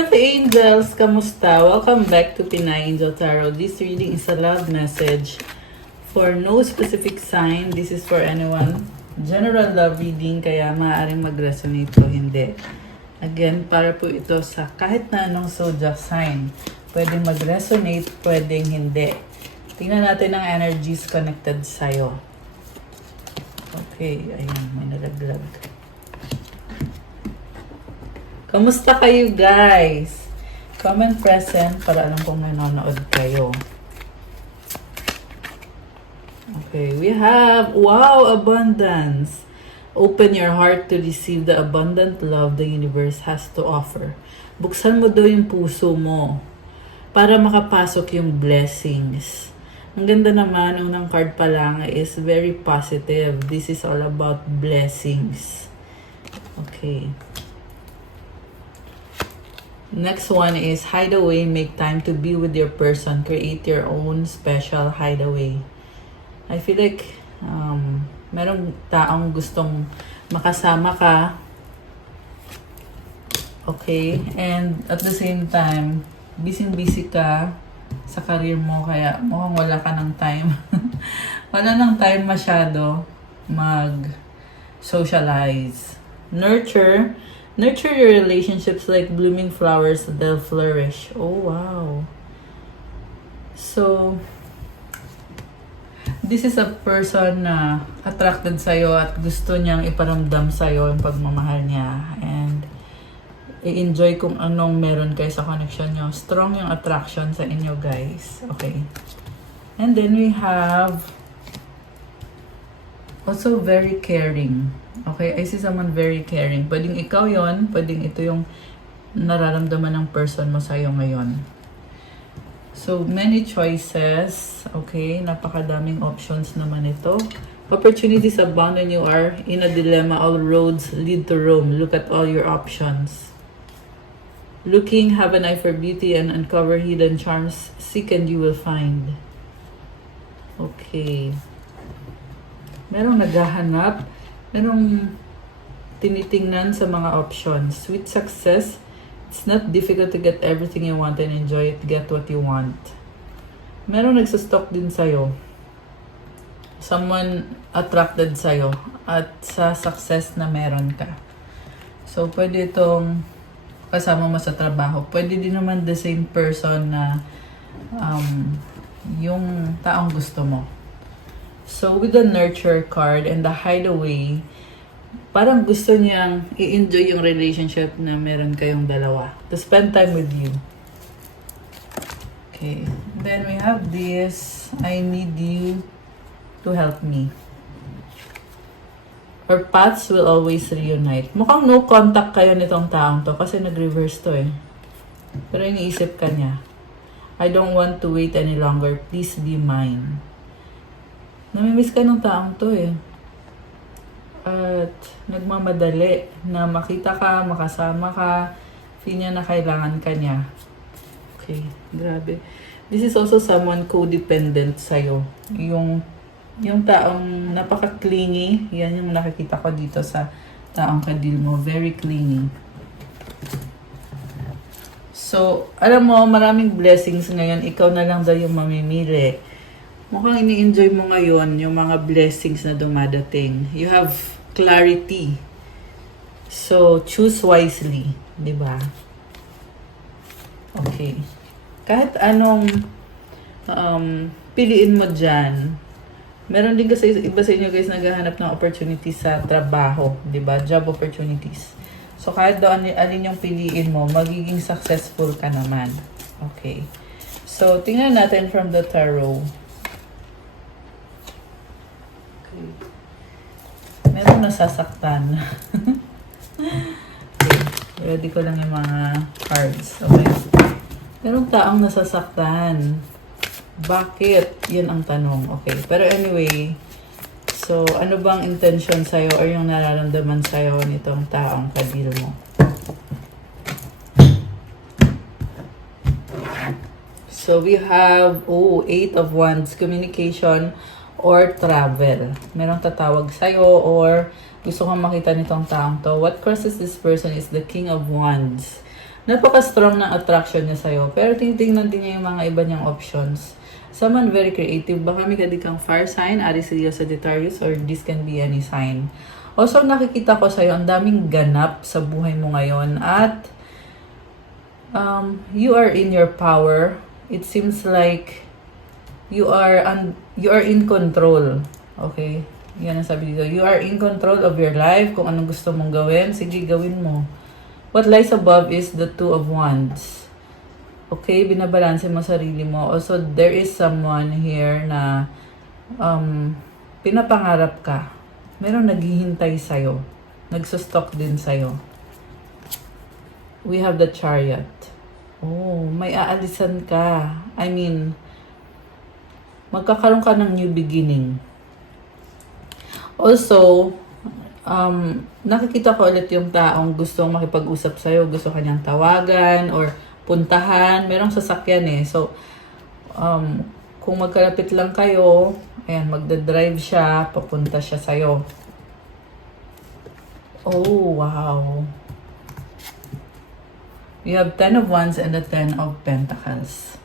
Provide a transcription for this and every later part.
Earth Angels, kamusta? Welcome back to Pinay Angel Tarot. This reading is a love message for no specific sign. This is for anyone. General love reading, kaya maaaring mag-resonate o hindi. Again, para po ito sa kahit na anong zodiac sign. Pwedeng mag-resonate, pwedeng hindi. Tingnan natin ang energies connected sa'yo. Okay, ayan, may nalaglag. Kamusta kayo guys? Comment present para alam kung nanonood kayo. Okay, we have, wow, abundance. Open your heart to receive the abundant love the universe has to offer. Buksan mo daw yung puso mo para makapasok yung blessings. Ang ganda naman, unang card pa lang is very positive. This is all about blessings. Okay. Next one is hideaway. Make time to be with your person. Create your own special hideaway. I feel like merong taong gustong makasama ka. Okay? And at the same time, busy-busy ka sa career mo. Kaya mukhang wala ka ng time. Wala ng time masyado mag-socialize. Nurture your relationships like blooming flowers, they'll flourish. Oh, wow. So, this is a person na attracted sa'yo at gusto niyang iparamdam sa'yo yung pagmamahal niya. And, i-enjoy kung anong meron kayo sa connection niyo. Strong yung attraction sa inyo, guys. Okay. And then, we have also very caring. Okay, I see someone very caring. Pwedeng ikaw yon, pwedeng ito yung nararamdaman ng person mo sa'yo ngayon. So, many choices. Okay, napakadaming options naman ito. Opportunities abound when you are in a dilemma. All roads lead to Rome. Look at all your options. Looking, have an eye for beauty and uncover hidden charms. Seek and you will find. Okay. Merong naghahanap. Merong tinitingnan sa mga options. With success, it's not difficult to get everything you want and enjoy it. Get what you want. Merong nagsastock din sa'yo. Someone attracted sa'yo at sa success na meron ka. So, pwede itong kasama mo sa trabaho. Pwede din naman the same person na yung taong gusto mo. So, with the nurture card and the hideaway, parang gusto niyang i-enjoy yung relationship na meron kayong dalawa. To spend time with you. Okay. Then we have this. I need you to help me. Our paths will always reunite. Mukhang no contact kayo nitong taong to kasi nag-reverse to eh. Pero iniisip ka niya. I don't want to wait any longer. Please be mine. Namimiss ka ng taong to eh. At nagmamadali na makita ka, makasama ka, feel niya na kailangan ka niya. Okay, grabe. This is also someone codependent sa'yo. Yung taong napaka-clingy, yan yung nakikita ko dito sa taong kadil mo. Very clingy. So, alam mo, maraming blessings ngayon. Ikaw na lang daw yung mamimili. Mukhang ini-enjoy mo ngayon yung mga blessings na dumadating. You have clarity. So, choose wisely. Diba? Okay. Kahit anong piliin mo dyan, meron din kasi iba sa inyo guys naghahanap ng opportunities sa trabaho. Diba? Job opportunities. So, kahit doon alin yung piliin mo, magiging successful ka naman. Okay. So, tingnan natin from the tarot. Meron nasasaktan. Okay. Ready ko lang yung mga cards. Okay. Merong taong nasasaktan. Bakit? Yun ang tanong. Okay. Pero anyway, so ano bang intention sa'yo or yung nararamdaman sa'yo nitong taong kadil mo? So we have, Eight of Wands, communication or travel. Merong tatawag sa'yo or gusto kong makita nitong taong to. What crosses this person is the King of Wands. Napaka-strong ng attraction niya sa'yo. Pero tinitingnan din niya yung mga iba niyang options. Someone very creative. Baka may kadikang fire sign, Aries, Leo, Sagittarius, or this can be any sign. Also, nakikita ko sa'yo, ang daming ganap sa buhay mo ngayon. At you are in your power. It seems like you are in control. Okay? Yan ang sabi dito. You are in control of your life. Kung anong gusto mong gawin, sige, gawin mo. What lies above is the Two of Wands. Okay? Binabalanse mo sarili mo. Also, there is someone here na pinapangarap ka. Merong naghihintay sa'yo. Nagsustok din sa'yo. We have the Chariot. Oh, may aalisan ka. I mean, magkakaroon ka ng new beginning. Also, nakikita ko ulit yung taong gustong makipag-usap sa'yo, gusto kanyang tawagan or puntahan. Merong sasakyan eh. So, kung magkalapit lang kayo, ayan, magdadrive siya, papunta siya sa'yo. Oh, wow. You have 10 of Wands and the 10 of Pentacles.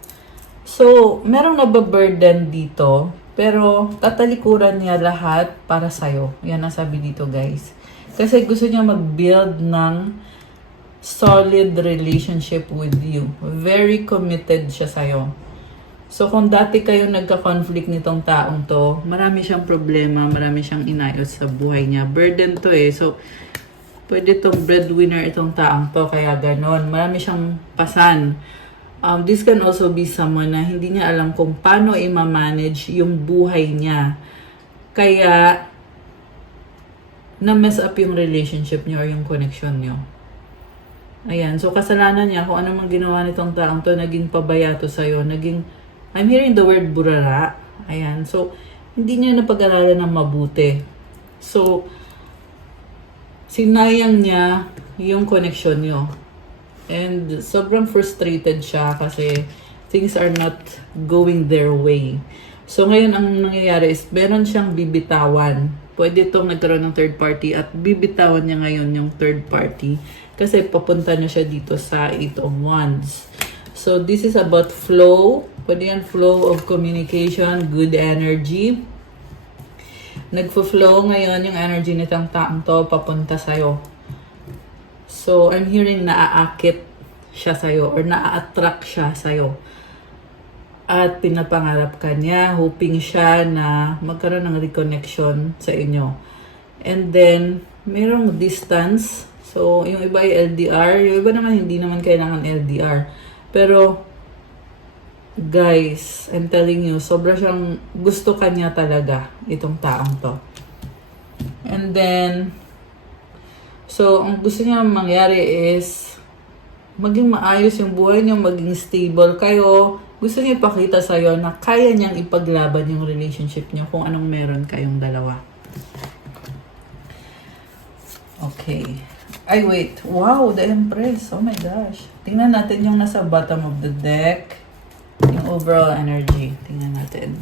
So, merong nababurden dito, pero tatalikuran niya lahat para sa'yo. Yan ang sabi dito, guys. Kasi gusto niya mag-build ng solid relationship with you. Very committed siya sa'yo. So, kung dati kayo nagka-conflict nitong taong to, marami siyang problema, marami siyang inayos sa buhay niya. Burden to eh. So, pwede itong breadwinner itong taong to, kaya ganon. Marami siyang pasan. This can also be someone na hindi niya alam kung paano i-manage yung buhay niya. Kaya, na-mess up yung relationship niyo or yung connection niyo. Ayan. So, kasalanan niya, kung ano mang ginawa nitong taong to, naging pabaya to sa'yo. I'm hearing the word burara. Ayan. So, hindi niya napag-aralan ng mabuti. So, sinayang niya yung connection niyo. And sobrang frustrated siya kasi things are not going their way. So ngayon ang nangyayari is meron siyang bibitawan. Pwede itong nagkaroon ng third party at bibitawan niya ngayon yung third party kasi papunta niya siya dito sa 8 of Wands. So this is about flow. Pwede yan flow of communication, good energy. Nagfo-flow ngayon yung energy nitong taong to papunta sa'yo. So, I'm hearing naaakit siya sa'yo or naa-attract siya sa'yo. At pinapangarap ka niya, hoping siya na magkaroon ng reconnection sa inyo. And then, mayroong distance. So, yung iba ay LDR. Yung iba naman, hindi naman kailangan LDR. Pero, guys, I'm telling you, sobra siyang gusto kanya talaga, itong taong to. And then, so, ang gusto niya mangyari is maging maayos yung buhay niyo, maging stable kayo. Gusto niya ipakita sa'yo na kaya niyang ipaglaban yung relationship niyo kung anong meron kayong dalawa. Okay. Ay, wait. Wow, the Empress. Oh my gosh. Tingnan natin yung nasa bottom of the deck. Yung overall energy. Tingnan natin.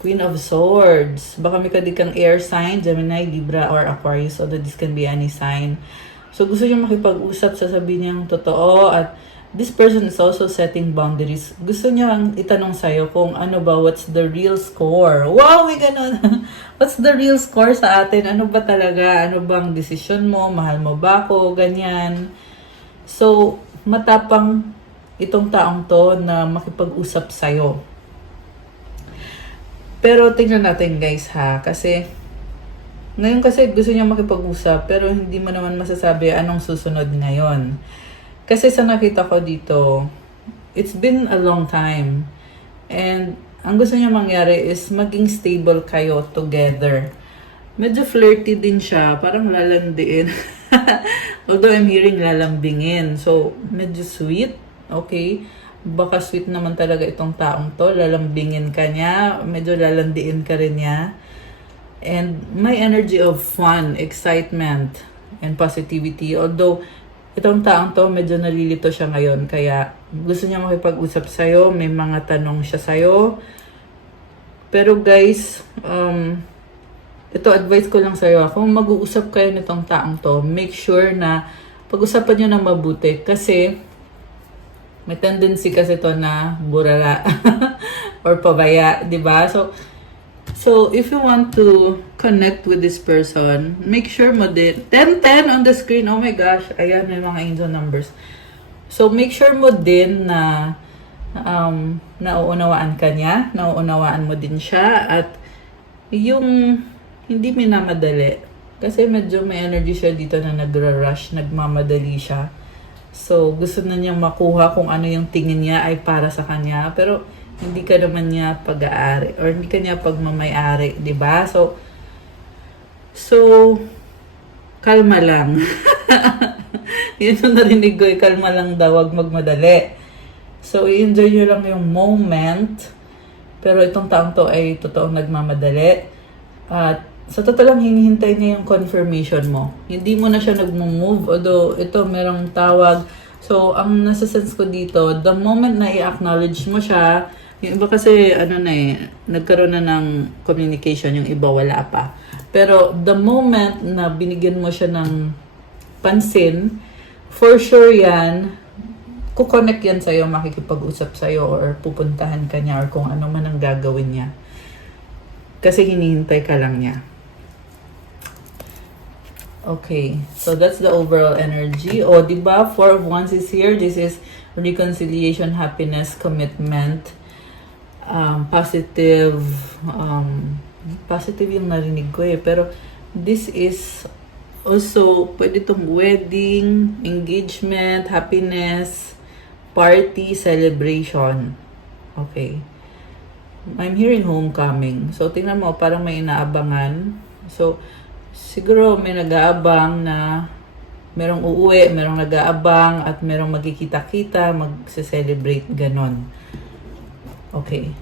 Queen of Swords. Baka may kadikang air sign, Gemini, Libra, or Aquarius. So that this can be any sign. So gusto niyo makipag-usap, sasabihin niyang totoo. At this person is also setting boundaries. Gusto niya ang itanong sa'yo kung ano ba, what's the real score? Wow, may ganun. What's the real score sa atin? Ano ba talaga? Ano bang desisyon mo? Mahal mo ba ako? Ganyan. So, matapang itong taong to na makipag-usap sa'yo. Pero tingnan natin guys ha, kasi ngayon kasi gusto niya makipag-usap pero hindi mo naman masasabi anong susunod ngayon. Kasi sa nakita ko dito, it's been a long time. And ang gusto niya mangyari is maging stable kayo together. Medyo flirty din siya, parang lalandiin. Although I'm hearing lalambingin. So, medyo sweet, okay? Baka sweet naman talaga itong taong to, lalambingin ka niya, medyo lalandiin ka rin niya. And may energy of fun, excitement, and positivity. Although, itong taong to, medyo nalilito siya ngayon. Kaya, gusto niya makipag-usap sa'yo, may mga tanong siya sa'yo. Pero guys, ito advice ko lang sa'yo. Kung mag-uusap kayo nitong taong to, make sure na pag-usapan nyo ng mabuti kasi may tendency kasi to na burara or pabaya, di ba? So if you want to connect with this person, make sure mo din, 10-10 on the screen, oh my gosh, ayan, may mga angel numbers. So make sure mo din na nauunawaan ka niya, nauunawaan mo din siya, at yung hindi minamadali. Kasi medyo may energy siya dito na nagra-rush, nagmamadali siya. So, gusto na niyang makuha kung ano yung tingin niya ay para sa kanya. Pero, hindi ka naman niya pag-aari or hindi ka niya pagmamay-ari, di ba? So, kalma lang. Yun yung narinig ko, kalma lang daw, wag magmadali. So, i-enjoy nyo lang yung moment. Pero itong taong to ay totoong nagmamadali. At sa totoo lang, hinihintay niya yung confirmation mo. Hindi mo na siya nag-move. Although, ito, merong tawag. So, ang nasa-sense ko dito, the moment na i-acknowledge mo siya, yung iba kasi, nagkaroon na ng communication, yung iba wala pa. Pero, the moment na binigyan mo siya ng pansin, for sure yan, kukonect yan sa'yo, makikipag-usap sa'yo, or pupuntahan ka niya, or kung ano man ang gagawin niya. Kasi hinihintay ka lang niya. Okay, so that's the overall energy. O, di ba? 4 of Wands is here. This is reconciliation, happiness, commitment, positive. Positive yung narinig ko eh. Pero, this is also, pwede itong wedding, engagement, happiness, party, celebration. Okay. I'm hearing homecoming. So, tingnan mo, parang may inaabangan. So, siguro may nag-aabang na merong uuwi, merong nag-aabang, at merong magkikita-kita, mag-celebrate, ganon. Okay.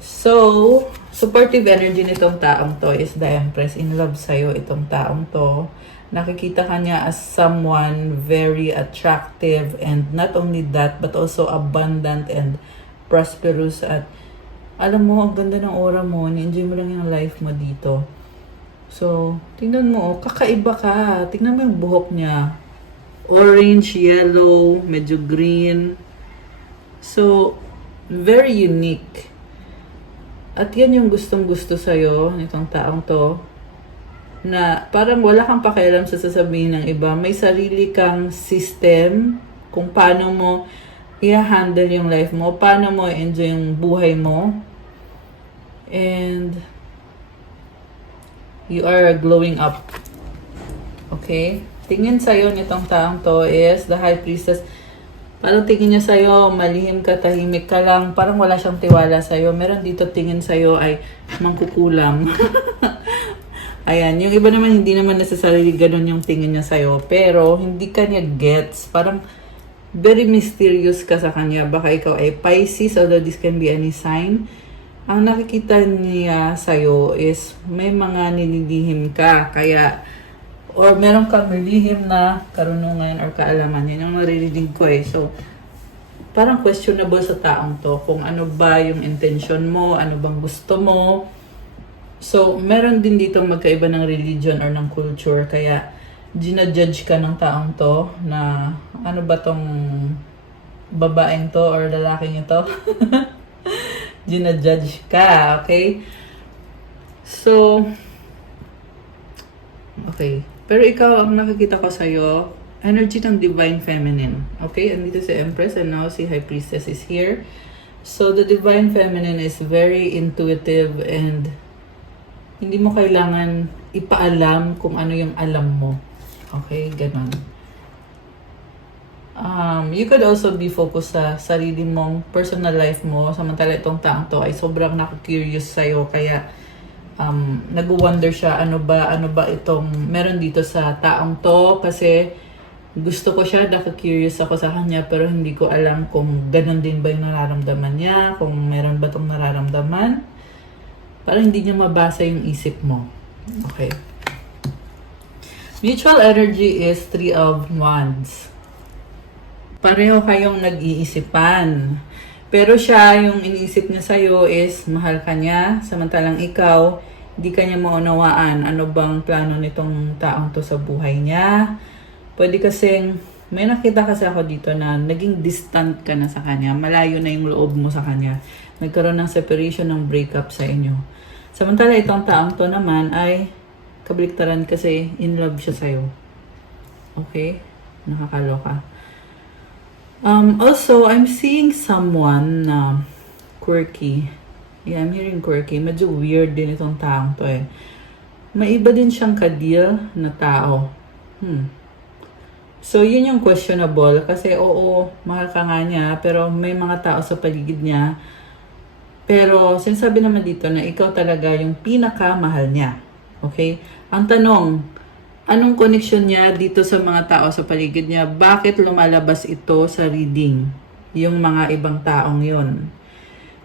So, supportive energy nitong taong to is the Empress. In love sa'yo itong taong to. Nakikita ka niya as someone very attractive, and not only that, but also abundant and prosperous. At alam mo, ang ganda ng aura mo, ni-enjoy mo lang yung life mo dito. So, tingnan mo, kakaiba ka. Tingnan mo yung buhok niya. Orange, yellow, medyo green. So, very unique. At yan yung gustong-gusto sa'yo, nitong taong to, na parang wala kang pakialam sa sasabihin ng iba. May sarili kang system kung paano mo i-handle yung life mo, paano mo enjoy yung buhay mo. And you are glowing up. Okay? Tingin sa'yo nitong taong to is the High Priestess. Parang tingin niya sa'yo, malihim ka, tahimik ka lang, parang wala siyang tiwala sa'yo. Meron dito tingin sa'yo ay mangkukulam. Ayan, yung iba naman hindi naman necessarily ganun yung tingin niya sa'yo, pero hindi ka niya gets. Parang very mysterious ka sa kanya. Baka ikaw ay Pisces, although this can be any sign. Ang nakikita niya sa'yo is may mga nililihim ka, kaya or meron kang lihim na karunungan or kaalaman. Yan yung naririnig ko eh. So, parang questionable sa taong to kung ano ba yung intention mo, ano bang gusto mo. So, meron din dito magkaiba ng religion or ng culture, kaya ginajudge ka ng taong to na ano ba tong babaeng to or lalaking ito. Ginajudge ka, okay? So, okay. Pero ikaw, ang nakikita ko sa'yo, energy ng Divine Feminine. Okay? Andito si Empress and now si High Priestess is here. So, the Divine Feminine is very intuitive and hindi mo kailangan ipaalam kung ano yung alam mo. Okay? Ganon. You could also be focused sa sarili mong personal life mo. Samantala itong taong to ay sobrang naku-curious sa'yo. Kaya, nag-wonder siya, ano ba itong meron dito sa taong to, kasi gusto ko siya, naka-curious ako sa kanya, pero hindi ko alam kung ganun din ba yung nararamdaman niya, kung meron ba itong nararamdaman. Parang hindi niya mabasa yung isip mo. Okay. Mutual energy is 3 of Wands. Pareho kayong nag-iisipan. Pero siya, yung iniisip niya sa'yo is mahal ka niya, samantalang ikaw, hindi ka niya maunawaan. Ano bang plano nitong taong to sa buhay niya? Pwede kasing, may nakita kasi ako dito na naging distant ka na sa kanya. Malayo na yung loob mo sa kanya. Nagkaroon ng separation, ng breakup sa inyo. Samantala, itong taong to naman ay kabaliktaran kasi in love siya sa'yo. Okay? Nakakaloka. Also, I'm seeing someone na quirky. Yeah, I'm hearing quirky. Medyo weird din itong taong to eh. May iba din siyang kadil na tao. So, yun yung questionable. Kasi, oo, mahal ka nga niya. Pero may mga tao sa paligid niya. Pero, sinasabi naman dito na ikaw talaga yung pinakamahal niya. Okay? Ang tanong, anong connection niya dito sa mga tao sa paligid niya? Bakit lumalabas ito sa reading? Yung mga ibang taong yun.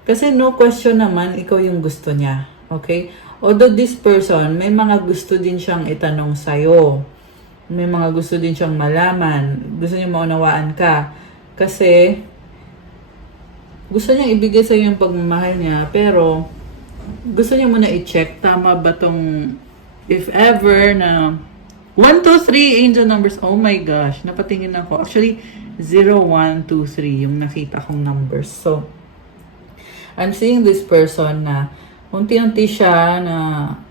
Kasi no question naman, ikaw yung gusto niya. Okay? Although this person, may mga gusto din siyang itanong sa'yo. May mga gusto din siyang malaman. Gusto niya maunawaan ka. Kasi, gusto niyang ibigay sa'yo yung pagmamahal niya. Pero, gusto niya muna i-check. Tama ba tong, if ever na 1, 2, 3 angel numbers. Oh my gosh, napatingin ako. Actually, 0, 1, 2, 3 yung nakita kong numbers. So, I'm seeing this person na unti-unti siya na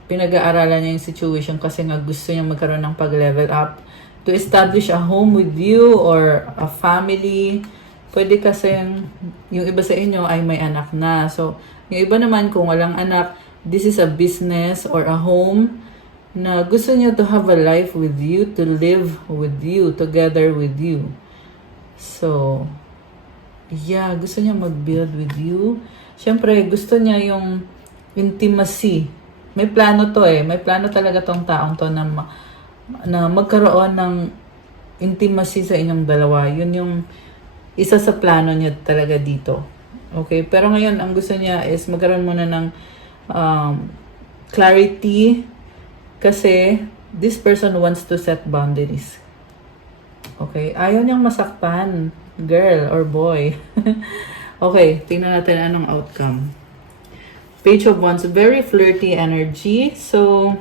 pinag-aaralan niya yung situation kasi nga gusto niya magkaroon ng pag-level up to establish a home with you or a family. Pwede kasi yung iba sa inyo ay may anak na. So, yung iba naman kung walang anak, this is a business or a home na gusto niya to have a life with you, to live with you, together with you. So, yeah, gusto niya mag-build with you. Siyempre, gusto niya yung intimacy. May plano to eh. May plano talaga tong taong to na magkaroon ng intimacy sa inyong dalawa. Yun yung isa sa plano niya talaga dito. Okay? Pero ngayon, ang gusto niya is magkaroon muna ng clarity kasi this person wants to set boundaries. Okay? Ayaw niyang masaktan, girl or boy. Okay, tingnan natin anong outcome. Page of Wands, very flirty energy. So,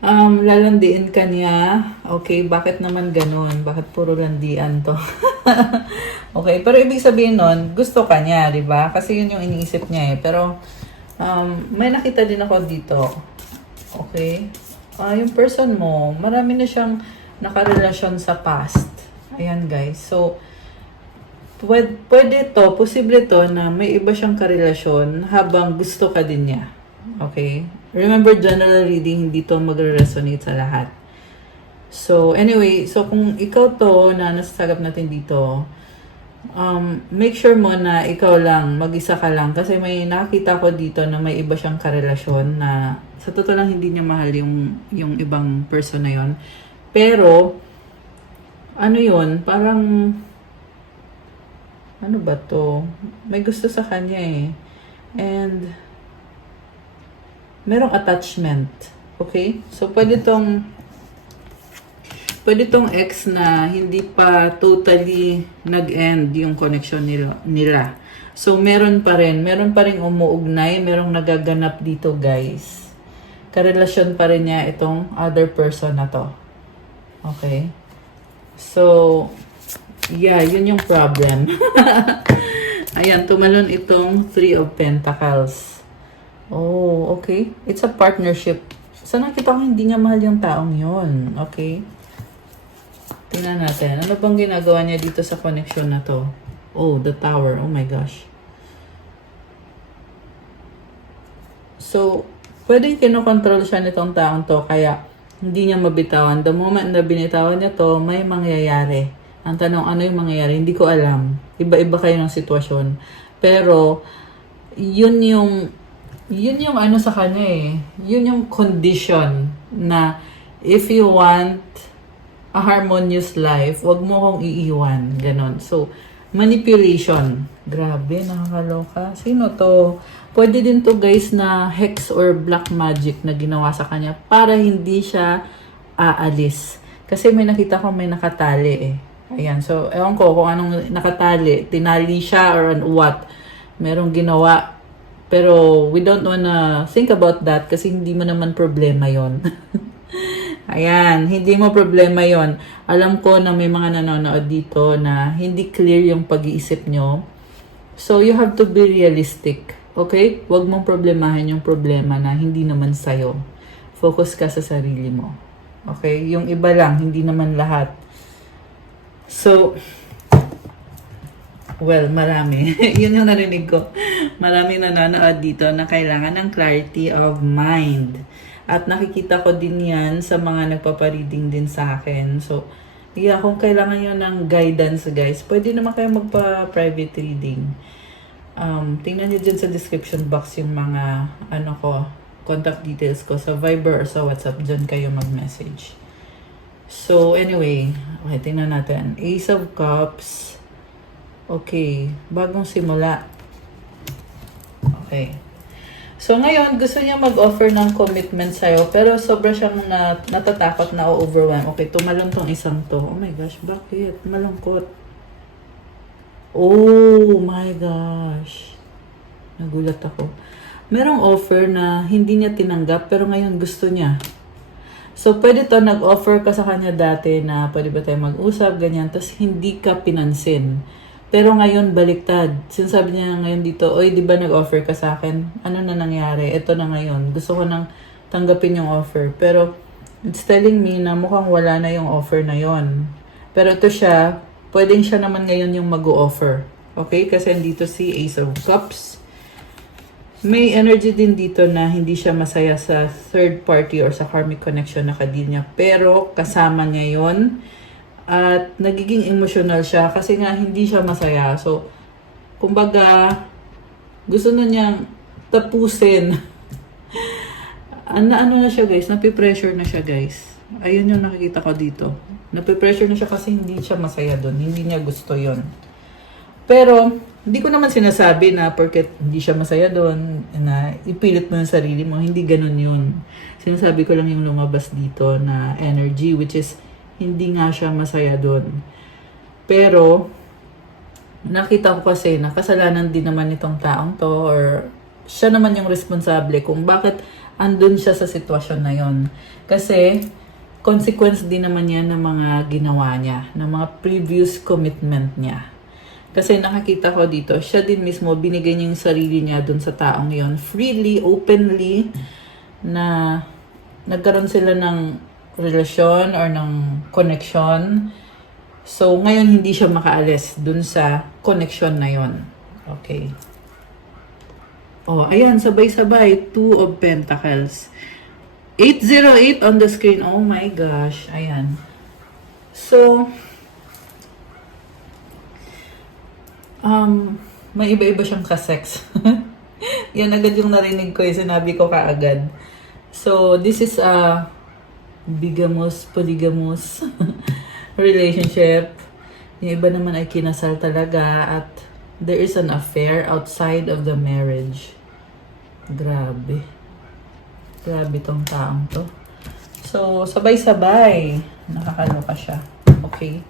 lalandiin ka niya. Okay, bakit naman ganun? Bakit puro landian to? Okay, pero ibig sabihin nun, gusto ka niya, di ba? Kasi yun yung iniisip niya eh. Pero, may nakita din ako dito. Okay? Yung person mo, marami na siyang nakarelasyon sa past. Ayan guys. So, pwede to, posible to na may iba siyang karelasyon habang gusto ka din niya. Okay? Remember, general reading, hindi to magre-resonate sa lahat. So, anyway, so kung ikaw to na nasasagap natin dito, make sure mo na ikaw lang, mag-isa ka lang. Kasi may nakita ko dito na may iba siyang karelasyon na sa totoo lang hindi niya mahal yung ibang person na yon. Pero, ano yun, parang ano ba to? May gusto sa kanya eh. And, merong attachment. Okay? So, pwede tong ex na hindi pa totally nag-end yung connection nila. So, meron pa rin umuugnay, merong nagaganap dito, guys. Karelasyon pa rin niya itong other person na to. Okay? So, yeah, yun yung problem. Ayan, tumalon itong 3 of Pentacles. Oh, okay. It's a partnership. So, nakita ko hindi niya mahal yung taong yun. Okay? Tingnan natin. Ano bang ginagawa niya dito sa connection na to? Oh, the tower. Oh my gosh. So, pwedeng kinokontrol siya nitong taong to, kaya hindi niya mabitawan. The moment na binitawan niya to, may mangyayari. Ang tanong, ano yung mangyayari? Hindi ko alam. Iba-iba kayo ng sitwasyon. Pero, yun yung ano sa kanya eh. Yun yung condition na if you want a harmonious life, wag mo kong iiwan. Ganon. So, manipulation. Grabe, nakakaloka. Sino to? Pwede din to guys na hex or black magic na ginawa sa kanya para hindi siya aalis. Kasi may nakita ko may nakatali eh. Ayan. So, ewan ko kung anong nakatali. Tinali siya or what. Merong ginawa. Pero we don't wanna think about that kasi hindi mo naman problema yon. Ayan, hindi mo problema yon. Alam ko na may mga nanonood dito na hindi clear yung pag-iisip nyo. So, you have to be realistic. Okay? Huwag mong problemahin yung problema na hindi naman sa'yo. Focus ka sa sarili mo. Okay? Yung iba lang, hindi naman lahat. So, well, marami. Yun yung narinig ko. Marami nanonood dito na kailangan ng clarity of mind. At nakikita ko din yan sa mga nagpapareading din sa akin. So, yeah, kung kailangan nyo ng guidance, guys, pwede naman kayo magpa-private reading. Tingnan nyo dyan sa description box yung mga, contact details ko sa Viber or sa WhatsApp. Dyan kayo mag-message. So, anyway, okay, tingnan natin. Ace of Cups. Okay, bagong simula. Okay. So, ngayon, gusto niya mag-offer ng commitment sa'yo, pero sobra siyang natatakot na o-overwhelm. Okay, tumalon tong isang to. Oh my gosh, bakit? Malungkot. Oh my gosh. Nagulat ako. Merong offer na hindi niya tinanggap, pero ngayon gusto niya. So, pwede to, nag-offer ka sa kanya dati na pwede ba tayo mag-usap, ganyan, tapos hindi ka pinansin. Pero ngayon, baliktad. Sinasabi niya ngayon dito, oy, di ba nag-offer ka sa akin? Ano na nangyari? Ito na ngayon. Gusto ko nang tanggapin yung offer. Pero, it's telling me na mukhang wala na yung offer na yon. Pero ito siya, pwedeng siya naman ngayon yung mag-o-offer. Okay? Kasi dito si Ace of Cups. May energy din dito na hindi siya masaya sa third party or sa karmic connection na kadil niya. Pero, kasama niya yon. At nagiging emotional siya kasi nga hindi siya masaya. So, kumbaga, gusto na niyang tapusin. ano na siya guys, napipressure na siya guys. Ayun yung nakikita ko dito. Napipressure na siya kasi hindi siya masaya doon. Hindi niya gusto yon. Pero, hindi ko naman sinasabi na porket hindi siya masaya doon, na ipilit mo yung sarili mo. Hindi ganun yun. Sinasabi ko lang yung lumabas dito na energy, which is hindi nga siya masaya doon. Pero, nakita ko kasi na kasalanan din naman itong taong to or siya naman yung responsable kung bakit andun siya sa sitwasyon na yon. Kasi, consequence din naman yan ng mga ginawa niya, ng mga previous commitment niya. Kasi nakakita ko dito, siya din mismo binigay niya yung sarili niya dun sa taong yon freely, openly, na nagkaroon sila ng relasyon or ng connection. So, ngayon hindi siya makaalis dun sa connection na yon. Okay. Oh, ayan, sabay-sabay. 2 of Pentacles. 808 on the screen. Oh my gosh. Ayan. So, may iba-iba siyang kasex. Yan agad yung narinig ko, sinabi ko kaagad. So, this is a bigamous, polygamous relationship. Yung iba naman ay kinasal talaga at there is an affair outside of the marriage. Grabe. Grabe tong taong to. So, sabay-sabay. Nakakaloka siya. Okay.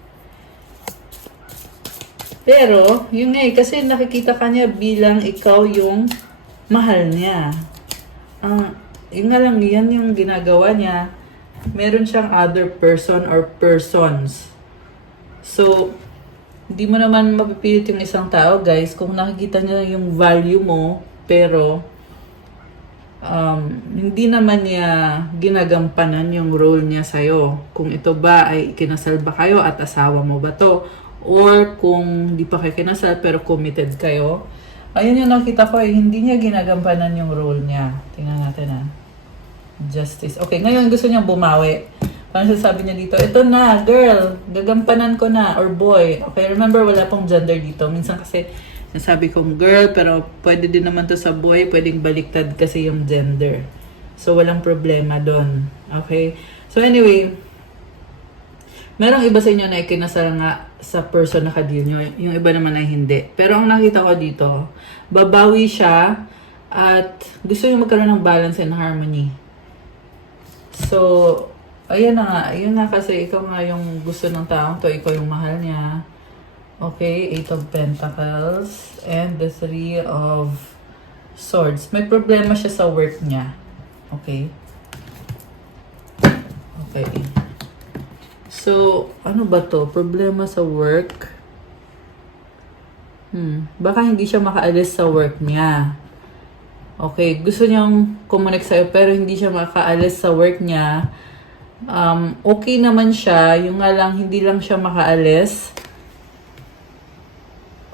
Pero, yun nga kasi nakikita ka niya bilang ikaw yung mahal niya. Yun nga lang, yan yung ginagawa niya. Meron siyang other person or persons. So, hindi mo naman mapipilit yung isang tao, guys, kung nakikita niya yung value mo, pero hindi naman niya ginagampanan yung role niya sa'yo. Kung ito ba ay kinasal ba kayo at asawa mo ba to? Or kung di pa kayo kinasal pero committed kayo. Ayun yung nakita ko hindi niya ginagampanan yung role niya. Tingnan natin Justice. Okay, ngayon gusto niya bumawi. Parang sasabi niya dito, ito na, girl, gagampanan ko na, or boy. Okay, remember, wala pong gender dito. Minsan kasi, nasabi kong girl, pero pwede din naman to sa boy, pwedeng baliktad kasi yung gender. So, walang problema doon. Okay? So, anyway, merong iba sa inyo na ikinasal nga sa person na kadil nyo. Yung iba naman ay hindi. Pero ang nakita ko dito, babawi siya at gusto niya magkaroon ng balance and harmony. So, ayan na nga. Ayun nga kasi ikaw nga yung gusto ng taong to. Ikaw yung mahal niya. Okay, 8 of Pentacles and the 3 of Swords. May problema siya sa work niya. Okay. Okay. So, ano ba to? Problema sa work? Baka hindi siya makaalis sa work niya. Okay, gusto niyang kumonek sa'yo pero hindi siya makaalis sa work niya. Okay naman siya, yung nga lang, hindi lang siya makaalis.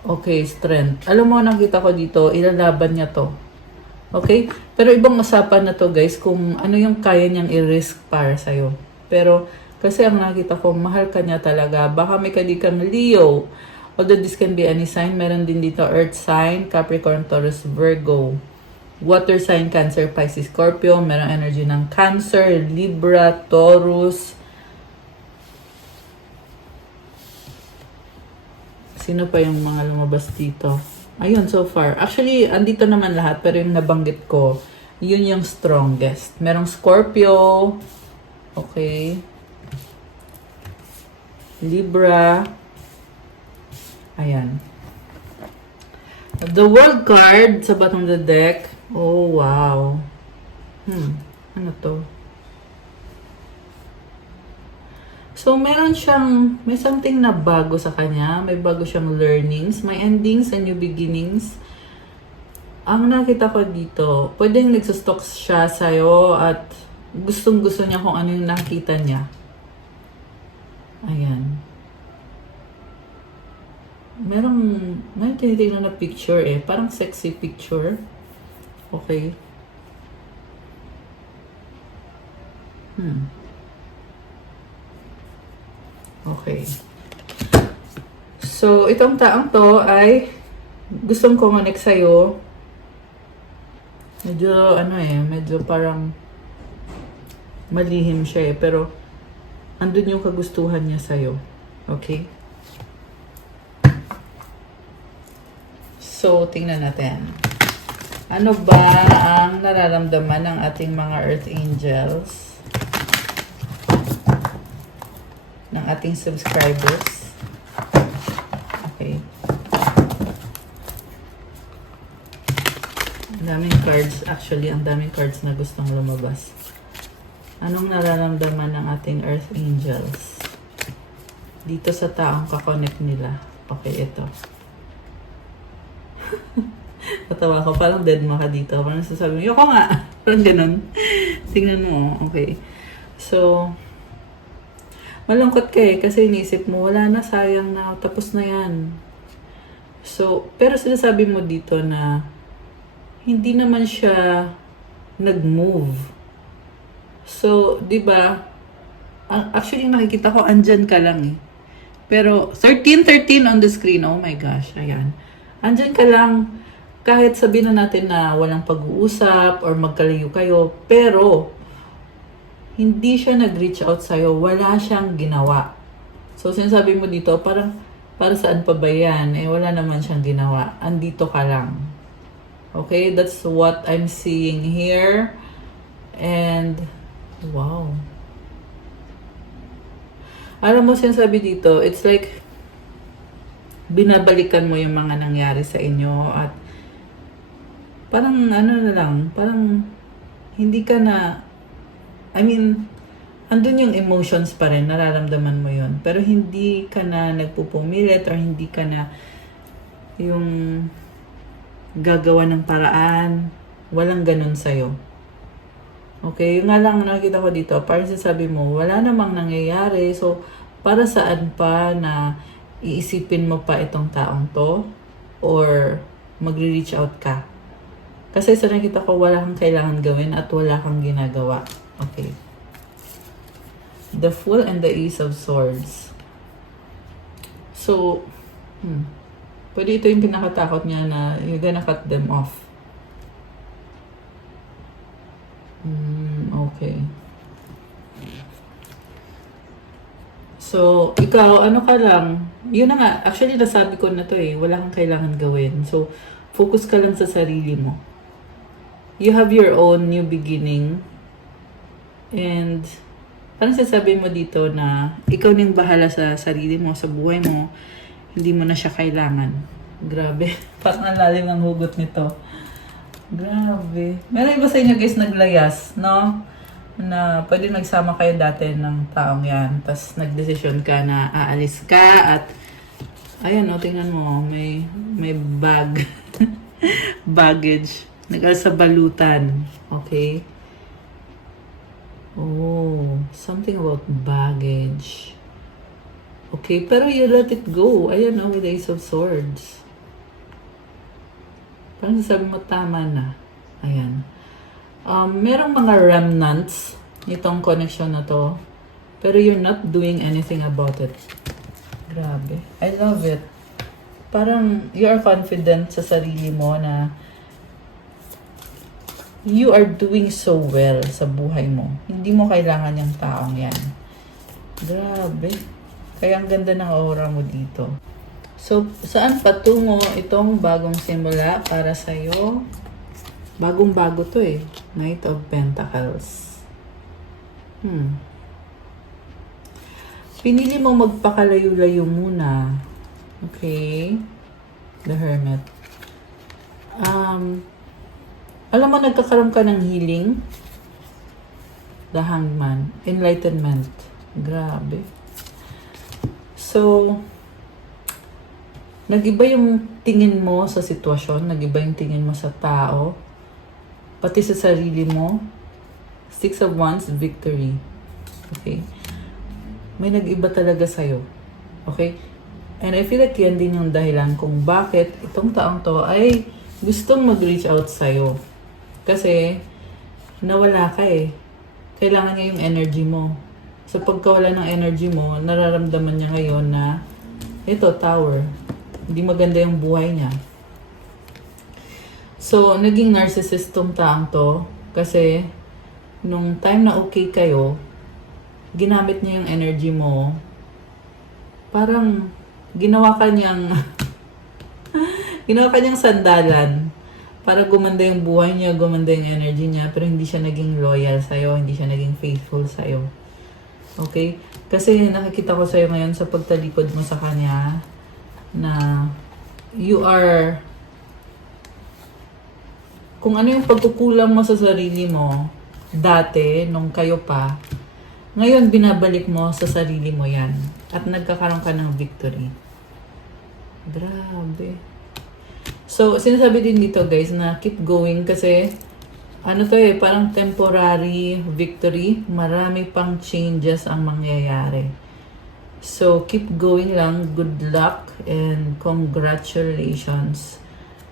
Okay, strength. Alam mo, nakita ko dito, ilalaban niya to. Okay? Pero ibang usapan na to, guys, kung ano yung kaya niyang i-risk para sa'yo. Pero, kasi ang nakita ko, mahal ka niya talaga. Baka may kadikang Leo. Although this can be any sign, meron din dito Earth sign, Capricorn, Taurus, Virgo. Water sign, Cancer, Pisces, Scorpio. Meron energy ng Cancer, Libra, Taurus. Sino pa yung mga lumabas dito? Ayun, so far. Actually, andito naman lahat, pero yung nabanggit ko, yun yung strongest. Merong Scorpio. Okay. Libra. Ayan. The World card sa bottom of the deck. Oh, wow. Ano to? So, may something na bago sa kanya. May bago siyang learnings. May endings and new beginnings. Ang nakita ko dito, pwedeng nagsustok siya sa'yo at gustong-gusto niya kung ano yung nakita niya. Ayan. May tinitingnan na picture eh. Parang sexy picture. Okay. Okay. So, itong taong to ay gustong kumonek sa'yo. Medyo parang malihim siya eh. Pero, andun yung kagustuhan niya sa'yo. Okay? So, tingnan natin. Ano ba ang nararamdaman ng ating mga Earth Angels? Ng ating subscribers? Okay. Ang daming cards. Actually, ang daming cards na gustong lumabas. Anong nararamdaman ng ating Earth Angels? Dito sa taong kakonect nila. Okay, ito. Patawa ko, parang dead ma ka dito. Parang sasabi mo, yoko nga. Parang ganun. Tingnan mo, okay. So, malungkot ka eh, kasi inisip mo, wala na, sayang na, tapos na yan. So, pero sinasabi mo dito na, hindi naman siya nag-move. So, di ba, actually nakikita ko, andyan ka lang eh. Pero, 13 on the screen, oh my gosh, ayan. Andyan ka lang, kahit sabihin na natin na walang pag-uusap or magkalayo kayo, pero hindi siya nag-reach out sa'yo, wala siyang ginawa. So, sinasabi mo dito, parang, para saan pa ba yan? Eh, wala naman siyang ginawa. Andito ka lang. Okay? That's what I'm seeing here. And, wow. Alam mo, sinasabi dito, it's like, binabalikan mo yung mga nangyari sa inyo at parang parang hindi ka na, andun yung emotions pa rin, nararamdaman mo yun. Pero hindi ka na nagpupumilit or hindi ka na yung gagawa ng paraan. Walang ganun sa'yo. Okay? Yung nga lang nakita ko dito, parang sasabi mo, wala namang nangyayari. So, para saan pa na iisipin mo pa itong taong to or magre-reach out ka. Kasi sa nakita ko, wala kang kailangan gawin at wala kang ginagawa. Okay. The Fool and the Ace of Swords. So, pwede ito yung pinakatakot niya na you're gonna cut them off. Okay. So, ikaw, ano ka lang, yun na nga, actually nasabi ko na to eh, wala kang kailangan gawin. So, focus ka lang sa sarili mo. You have your own new beginning. And, parang sasabihin mo dito na, ikaw nang bahala sa sarili mo, sa buhay mo, hindi mo na siya kailangan. Grabe, parang ang lalim ng hugot nito. Grabe. Meron iba sa inyo guys naglayas, no? na pwede nagsama kayo dati ng taong yan. Tapos nagdesisyon ka na aalis ka at ayan, tingnan mo, may bag. Baggage. Nag-alsa balutan. Okay? Oh, something about baggage. Okay, pero you let it go. Ayan, with the Ace of Swords. Parang sabi mo, tama na. Ayan. Merong mga remnants nitong connection na to. Pero you're not doing anything about it. Grabe. I love it. Parang you are confident sa sarili mo na you are doing so well sa buhay mo. Hindi mo kailangan yung taong yan. Grabe. Kaya ang ganda ng aura mo dito. So, saan patungo itong bagong simula para sa'yo? Bagong-bago to eh. Knight of Pentacles. Pinili mo magpakalayo-layo muna. Okay? The Hermit. Alam mo, nagkakaroon ka ng healing. The Hangman. Enlightenment. Grabe. So, nag-iba yung tingin mo sa sitwasyon, nag-iba yung tingin mo sa tao, pati sa sarili mo. Six of Wands, victory. Okay? May nag-iba talaga sa'yo. Okay? And I feel like yan din yung dahilan kung bakit itong taong to ay gustong mag-reach out sa'yo. Kasi, nawala ka eh. Kailangan niya yung energy mo. Sa pagkawala ng energy mo, nararamdaman niya ngayon na ito, Tower. Hindi maganda yung buhay niya. So, naging narcissist tong taong to kasi nung time na okay kayo, ginamit niya yung energy mo. Parang ginawa ka niyang sandalan para gumanda yung buhay niya, gumanda yung energy niya, pero hindi siya naging loyal sa'yo, hindi siya naging faithful sa'yo. Okay? Kasi nakikita ko sa'yo ngayon sa pagtalikod mo sa kanya na you are, kung ano yung pagkukulang mo sa sarili mo dati, nung kayo pa, ngayon binabalik mo sa sarili mo yan at nagkakaroon ka ng victory. Grabe. So, sinasabi din dito guys na keep going kasi ano to eh, parang temporary victory. Marami pang changes ang mangyayari. So, keep going lang. Good luck and congratulations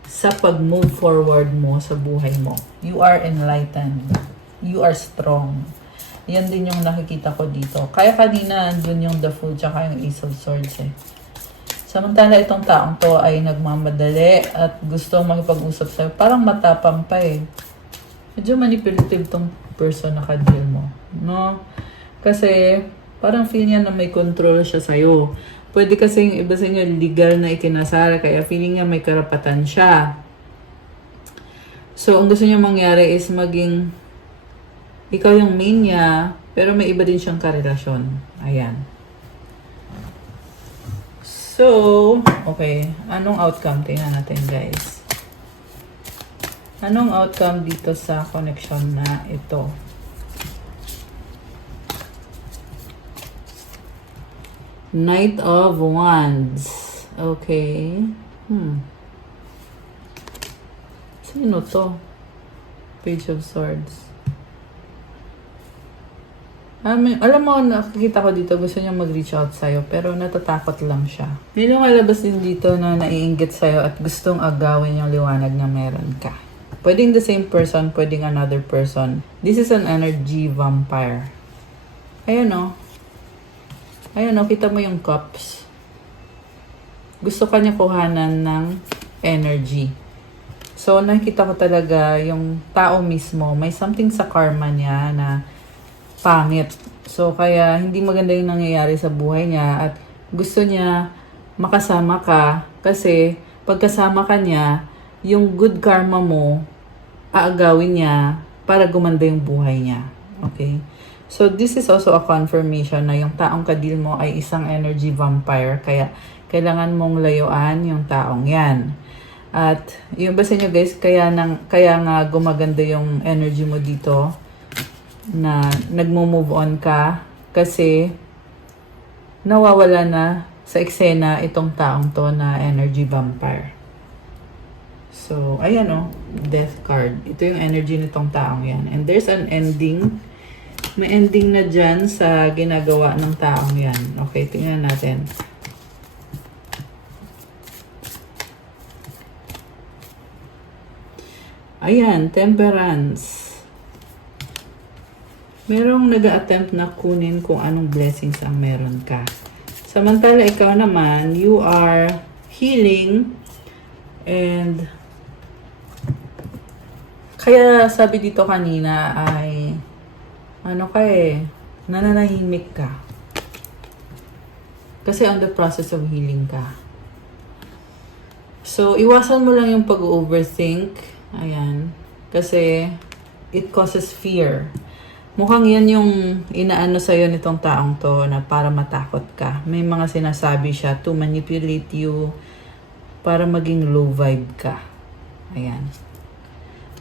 sa pag-move forward mo sa buhay mo. You are enlightened. You are strong. Yan din yung nakikita ko dito. Kaya kanina, dun yung the Fool tsaka yung Ace of Swords eh. Samantala itong taong to ay nagmamadali at gusto makipag-usap sa'yo. Parang matapang pa eh. Medyo manipulative tong person na ka-deal mo. No? Kasi parang feel niya na may control siya sa'yo. Pwede kasi yung iba sa inyo legal na ikinasal, kaya feeling niya may karapatan siya. So, ang gusto niya mangyari is maging ikaw yung main niya, pero may iba din siyang karelasyon. Ayan. So, okay. Anong outcome? Tingnan natin, guys. Anong outcome dito sa connection na ito? Knight of Wands. Okay. Sino to? Page of Swords. Alam mo, nakikita ko dito, gusto niya mag-reach out sa'yo, pero natatakot lang siya. May lumalabas din dito na naiinggit sa'yo at gustong agawin yung liwanag na meron ka. Pwedeng the same person, pwedeng another person. This is an energy vampire. Ayan o. Ayan o, kita mo yung cups. Gusto ka niya kuhanan ng energy. So, nakikita ko talaga yung tao mismo, may something sa karma niya na pangit. So, kaya hindi maganda yung nangyayari sa buhay niya at gusto niya makasama ka kasi pagkasama ka niya, yung good karma mo, aagawin niya para gumanda yung buhay niya. Okay? So, this is also a confirmation na yung taong kadil mo ay isang energy vampire kaya kailangan mong layuan yung taong yan. At yung basta nyo guys, kaya nga gumaganda yung energy mo dito. na nagmo-move on ka kasi nawawala na sa eksena itong taong to na energy vampire. So, ayan o, death card. Ito yung energy nitong taong yan. And there's an ending. May ending na dyan sa ginagawa ng taong yan. Okay, tingnan natin. Ayan, temperance. Merong nag-attempt na kunin kung anong blessings ang meron ka. Samantala, ikaw naman, you are healing and kaya sabi dito kanina ay nananahimik ka. Kasi on the process of healing ka. So, iwasan mo lang yung pag-overthink. Ayan. Kasi it causes fear. Mukhang yan yung inaano sa'yo nitong taong to na para matakot ka. May mga sinasabi siya to manipulate you para maging low vibe ka. Ayan.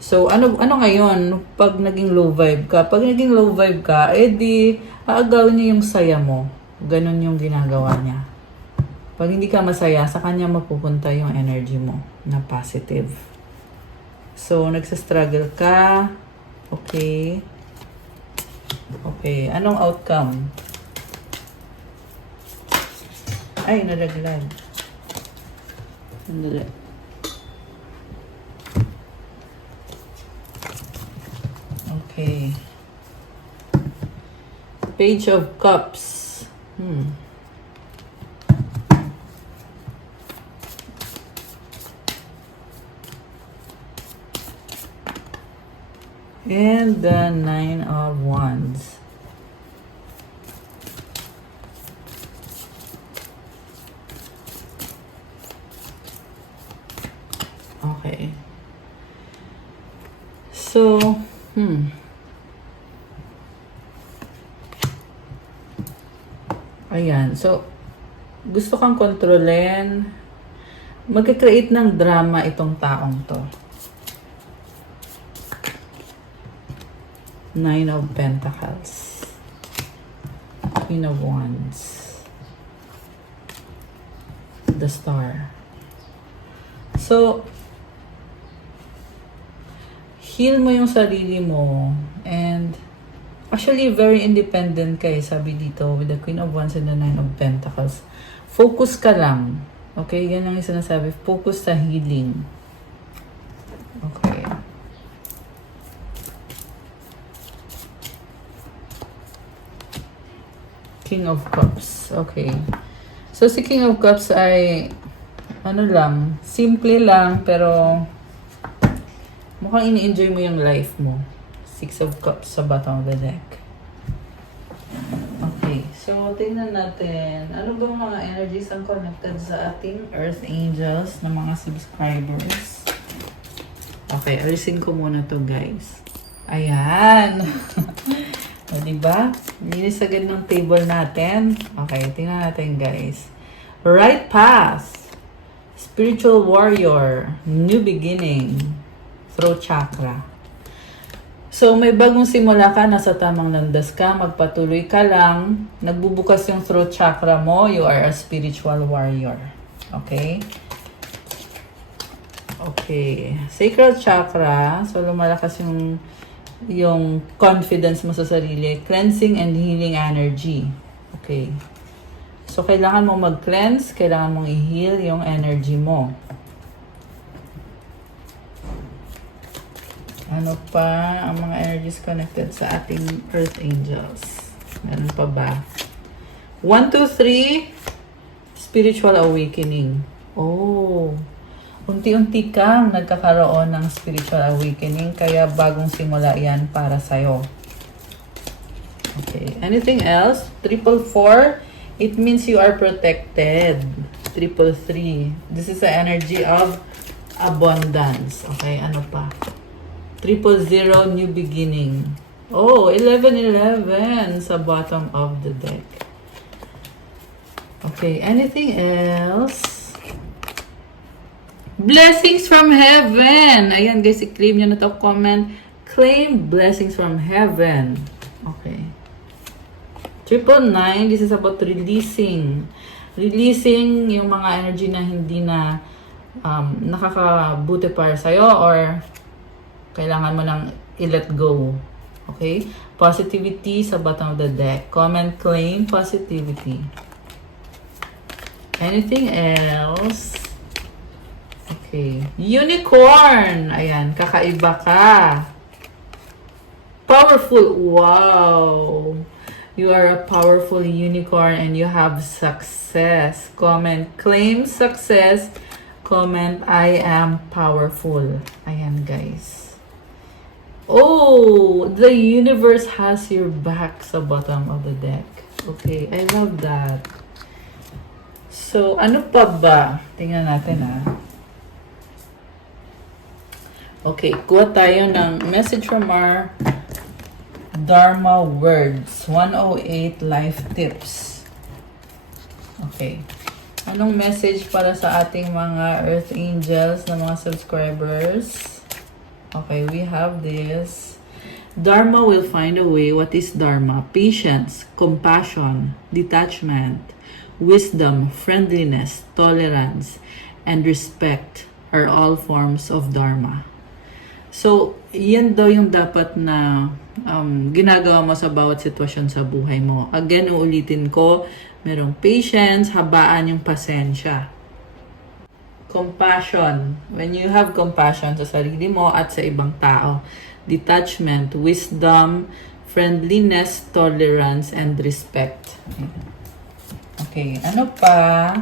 So, ano ngayon pag naging low vibe ka? Pag naging low vibe ka, di aagaw niya yung saya mo. Ganon yung ginagawa niya. Pag hindi ka masaya, sa kanya mapupunta yung energy mo na positive. So, nagsastruggle ka. Okay. Okay, anong outcome? Ay, nalaglag. Sandali. Okay. Page of Cups. And the Nine of Wands. Okay. So, ayan. So, gusto kang kontrolin. Mag-create ng drama itong taong to. Nine of Pentacles. Queen of Wands. The Star. So, heal mo yung sarili mo. And, actually, very independent ka sabi dito with the Queen of Wands and the Nine of Pentacles. Focus ka lang. Okay? Yan ang sinasabi. Focus sa healing. Okay. King of Cups. Okay. So, si King of Cups ay, simple lang, pero mukhang ini-enjoy mo yung life mo. Six of Cups sa bottom of the deck. Okay. So, tingnan natin. Ano ba mga energies ang connected sa ating Earth Angels na mga subscribers? Okay. Alisin ko muna to guys. Ayan. O, diba? Linis agad ng table natin. Okay, tingnan natin guys. Right path. Spiritual warrior. New beginning. Throat chakra. So, may bagong simula ka. Nasa tamang landas ka. Magpatuloy ka lang. Nagbubukas yung throat chakra mo. You are a spiritual warrior. Okay? Okay. Sacral chakra. So, lumalakas yung confidence mo sa sarili, cleansing and healing energy. Okay. So, kailangan mo mag-cleanse, kailangan mong i-heal yung energy mo. Ano pa ang mga energies connected sa ating Earth Angels? Meron pa ba? 1, 2, 3, spiritual awakening. Oh, unti-unti kang nagkakaroon ng spiritual awakening, kaya bagong simula yan para sa'yo. Okay. Anything else? 444, it means you are protected. 333, this is the energy of abundance. Okay, ano pa? 000, new beginning. Oh, 1111 sa bottom of the deck. Okay, anything else? Blessings from heaven. Ayan guys, i-claim nyo na to. Comment. Claim blessings from heaven. Okay. 999, this is about releasing. Releasing yung mga energy na hindi na nakakabuti para sa'yo or kailangan mo nang i-let go. Okay? Positivity sa bottom of the deck. Comment, claim, positivity. Anything else? Okay. Unicorn! Ayan, kakaiba ka. Powerful. Wow! You are a powerful unicorn and you have success. Comment, claim success. Comment, I am powerful. Ayan, guys. Oh, the universe has your back sa bottom of the deck. Okay, I love that. So, ano pa ba? Tingnan natin, Okay, kuha tayo ng message from our Dharma Words. 108 Life Tips. Okay. Anong message para sa ating mga Earth Angels na mga subscribers? Okay, we have this. Dharma will find a way. What is Dharma? Patience, compassion, detachment, wisdom, friendliness, tolerance, and respect are all forms of Dharma. So, yan daw yung dapat na ginagawa mo sa bawat sitwasyon sa buhay mo. Again, uulitin ko, merong patience, habaan yung pasensya. Compassion. When you have compassion sa sarili mo at sa ibang tao. Detachment, wisdom, friendliness, tolerance, and respect. Okay, ano pa?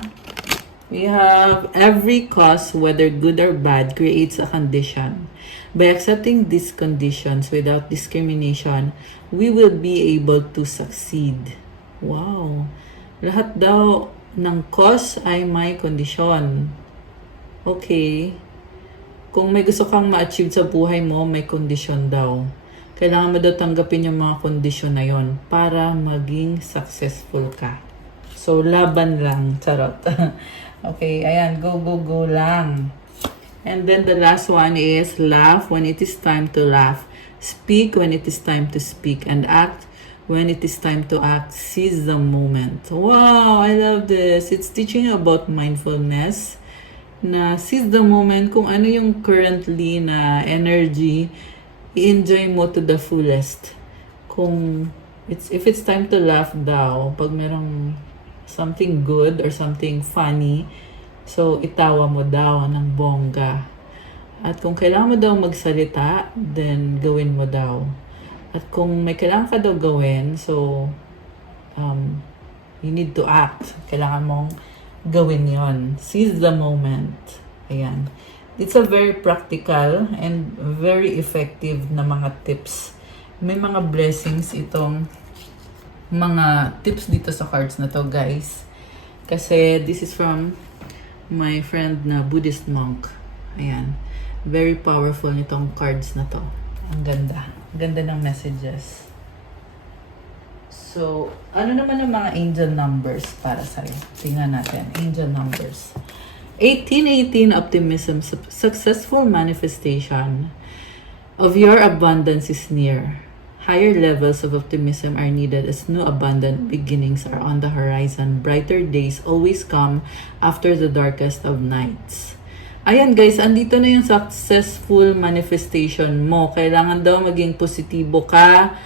We have every cause, whether good or bad, creates a condition. By accepting these conditions without discrimination, we will be able to succeed. Wow! Lahat daw ng cause ay may kondisyon. Okay. Kung may gusto kang ma-achieve sa buhay mo, may kondisyon daw. Kailangan mo daw tanggapin yung mga kondisyon na yon para maging successful ka. So, laban lang. Charot. Okay, ayan. Go, go, go lang. And then the last one is laugh when it is time to laugh. Speak when it is time to speak. And act when it is time to act. Seize the moment. Wow, I love this. It's teaching about mindfulness. Na seize the moment kung ano yung currently na energy, i-enjoy mo to the fullest. If it's time to laugh daw, pag merong something good or something funny, so itawa mo daw ng bongga. At kung kailangan mo daw magsalita, then gawin mo daw. At kung may kailangan ka daw gawin, so you need to act. Kailangan mong gawin yon. Seize the moment. Ayan. It's a very practical and very effective na mga tips. May mga blessings itong mga tips dito sa cards na to, guys. Kasi this is from my friend na Buddhist monk. Ayan. Very powerful nitong cards na to. Ang ganda. Ang ganda ng messages. So, ano naman ang mga angel numbers para sa'yo? Tingnan natin. Angel numbers. 1818, optimism, successful manifestation of your abundance is near. Higher levels of optimism are needed as new abundant beginnings are on the horizon. Brighter days always come after the darkest of nights. Ayan guys, andito na yung successful manifestation mo. Kailangan daw maging positibo ka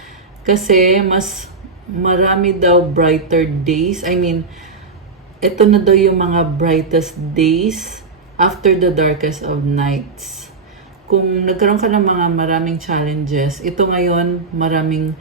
kasi mas marami daw brighter days. I mean, ito na daw yung mga brightest days after the darkest of nights. Kung nagkaroon ka ng mga maraming challenges, ito ngayon maraming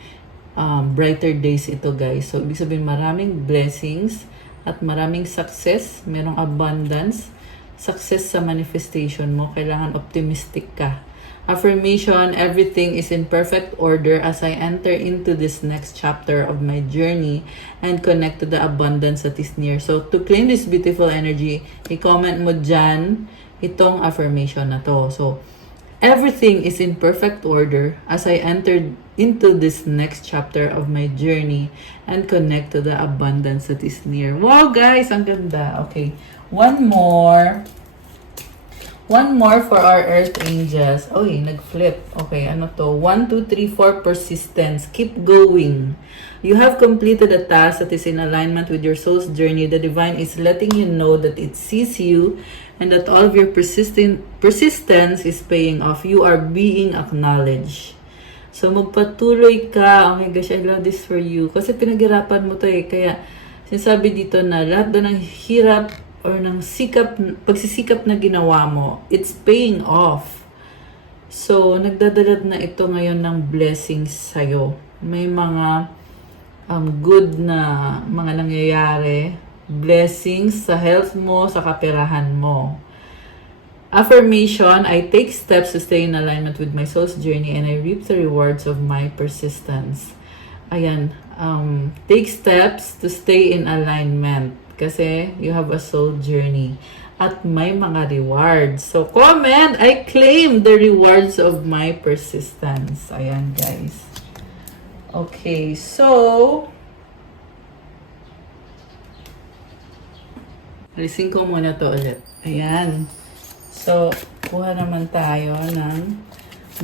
brighter days ito guys. So, ibig sabihin maraming blessings at maraming success, merong abundance, success sa manifestation mo. Kailangan optimistic ka. Affirmation, everything is in perfect order as I enter into this next chapter of my journey and connect to the abundance that is near. So, to claim this beautiful energy, i-comment mo dyan itong affirmation na to. So, everything is in perfect order as I enter into this next chapter of my journey and connect to the abundance that is near. Wow, guys! Ang ganda. Okay. One more One more for our Earth Angels. Oy, nag-flip. Okay, ano to? 1, 2, 3, 4, persistence. Keep going. You have completed a task that is in alignment with your soul's journey. The Divine is letting you know that it sees you and that all of your persistence is paying off. You are being acknowledged. So, magpatuloy ka. Oh my gosh, I love this for you. Kasi pinaghirapan mo to eh. Kaya, sinasabi dito na lahat doon ng hirap or ng pagsisikap na ginawa mo, it's paying off. So, nagdadalad na ito ngayon ng blessings sa'yo. May mga good na mga nangyayari. Blessings sa health mo, sa kaperahan mo. Affirmation, I take steps to stay in alignment with my soul's journey and I reap the rewards of my persistence. Ayan, take steps to stay in alignment kasi you have a soul journey at may mga rewards. So, comment, I claim the rewards of my persistence. Ayan, guys. Okay, so, alisin ko muna to ulit. Ayan. So, kuha naman tayo ng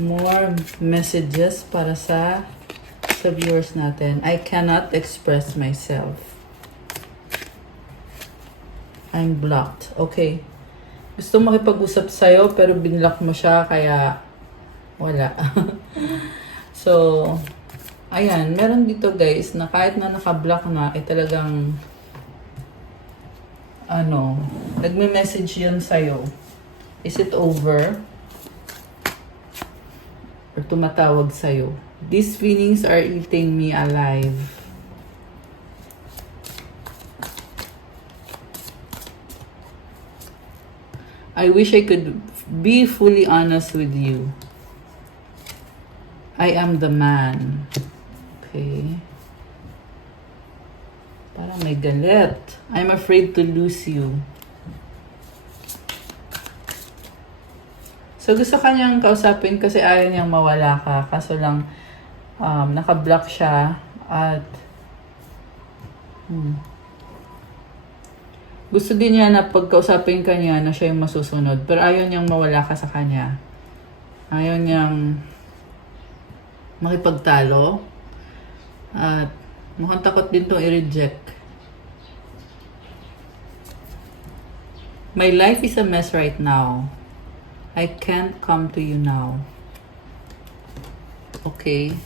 more messages para sa viewers natin. I cannot express myself. I'm blocked. Okay. Gusto makipag-usap sa'yo pero binlock mo siya kaya wala. So, ayan. Meron dito guys na kahit na naka-block na talagang nagme-message yun sa'yo. Is it over? Or tumatawag sa'yo? These feelings are eating me alive. I wish I could be fully honest with you. I am the man. Okay. Parang may galit. I'm afraid to lose you. So, gusto kanyang kausapin kasi ayaw niyang mawala ka. Kaso lang, naka-block siya at gusto din niya na pagkausapin ka niya na siya yung masusunod. Pero ayaw niyang mawala ka sa kanya. Ayaw niyang makipagtalo. At mukhang takot din itong i-reject. My life is a mess right now. I can't come to you now. Okay.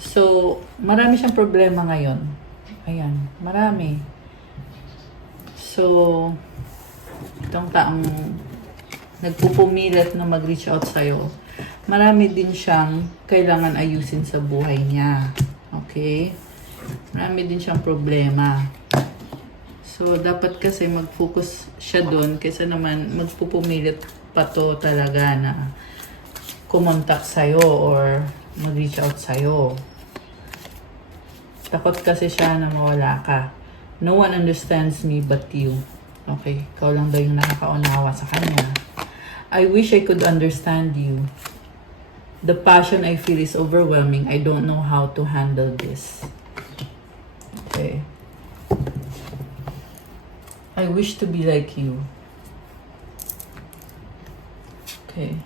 So, marami siyang problema ngayon. Ayan, marami. So, itong taong nagpupumilit na mag-reach out sa'yo, marami din siyang kailangan ayusin sa buhay niya. Okay? Marami din siyang problema. So, dapat kasi mag-focus siya doon kaysa naman magpupumilit pa to talaga na kumontak sa'yo or mag-reach out sa'yo. Takot kasi siya na mawala ka. No one understands me but you. Okay, ikaw lang daw yung nakakaunawa sa kanya. I wish I could understand you. The passion I feel is overwhelming. I don't know how to handle this. Okay. I wish to be like you. Okay.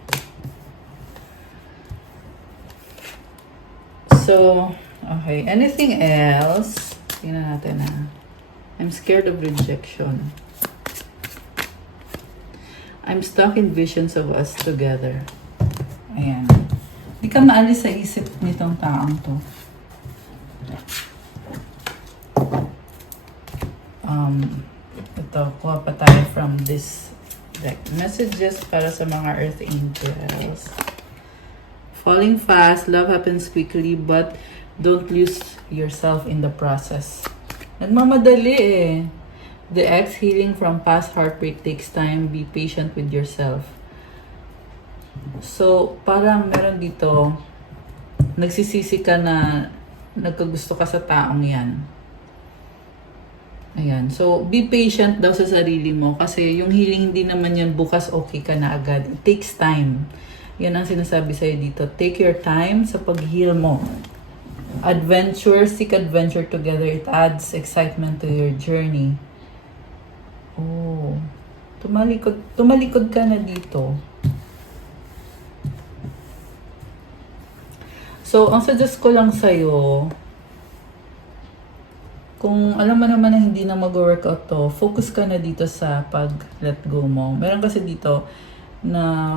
So, okay. Anything else? Tingnan natin na. I'm scared of rejection. I'm stuck in visions of us together. Ayan. Di ka maalis sa isip nitong taong to. Ito, kuha pa tayo from this deck. Messages para sa mga Earth Angels. Falling fast, love happens quickly, but don't lose yourself in the process. Nagmamadali eh. The ex healing from past heartbreak takes time. Be patient with yourself. So, parang meron dito, nagsisisi ka na nagkagusto ka sa taong yan. Ayan. So, be patient daw sa sarili mo kasi yung healing hindi naman yan bukas okay ka na agad. It takes time. Yan ang sinasabi sa'yo dito. Take your time sa pag-heal mo. Adventure, seek adventure together. It adds excitement to your journey. Oh. Tumalikod ka na dito. So, ang suggest ko lang sa'yo, kung alam mo naman na hindi na mag-workout to, focus ka na dito sa pag-let go mo. Meron kasi dito na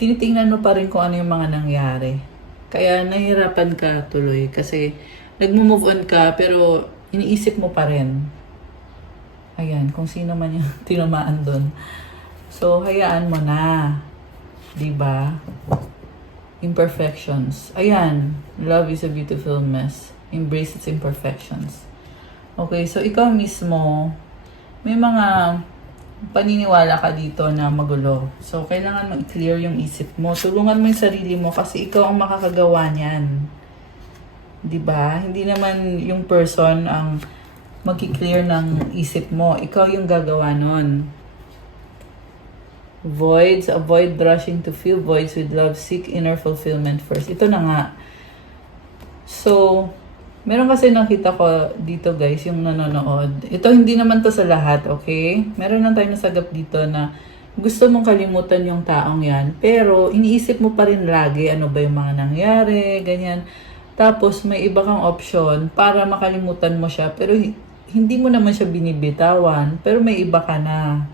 tinitingnan mo pa rin kung ano yung mga nangyari. Kaya nahihirapan ka tuloy kasi nag-move on ka pero iniisip mo pa rin. Ayan, kung sino man yung tinamaan doon. So, hayaan mo na. Diba? Imperfections. Ayan, love is a beautiful mess. Embrace its imperfections. Okay, so ikaw mismo, may mga paniniwala ka dito na magulo. So, kailangan mo i-clear yung isip mo. Tulungan mo yung sarili mo kasi ikaw ang makakagawa niyan. Diba? Hindi naman yung person ang mag-clear ng isip mo. Ikaw yung gagawa nun. Voids, avoid rushing to fill voids with love. Seek inner fulfillment first. Ito na nga. So, meron kasi nakita ko dito guys, yung nanonood. Ito hindi naman to sa lahat, okay? Meron lang tayo nasagap dito na gusto mong kalimutan yung taong yan. Pero, iniisip mo pa rin lagi ano ba yung mga nangyari, ganyan. Tapos, may iba kang option para makalimutan mo siya. Pero, hindi mo naman siya binibitawan, pero may iba ka na.